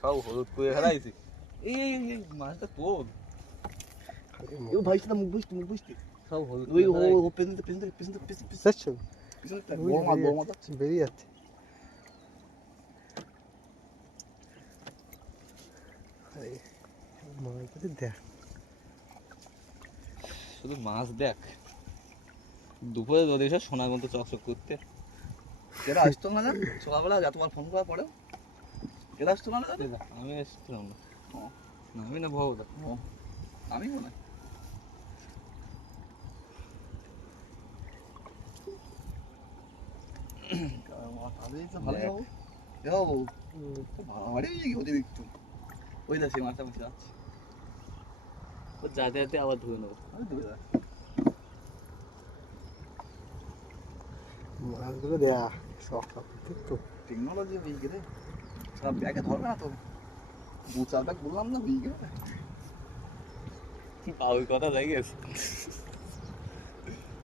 সব হলুদ করে ফেলাইছি। এই মাছটা তোর ভাইস না মুখ বুঝতে সব হলুদ ওই করে ও পেছনে বেরিয়ে যাচ্ছে। মাছগুলো দেখ, শুধু মাছ দেখ। দুপুরে রোদ এসে সোনার মতো চকচক করতে। কেরা আসতো না সকালবেলা যতবার ফোন করার পরেও কেরা আসতো না আমি এসেছিলাম না। না, আমি না ভবদা। আমি মনে ওই দেখছি মাছটা বসে যাচ্ছে ও যাতে যাতে আবার ধুয়ে নেবো। মাছগুলো দেখ সব তো টেকনোলজি হয়ে গেলে সব ব্যাগে ধরবে না তো 2-4 ব্যাগ বললাম না হয়ে গেলে ওই কথা যাই গেছে।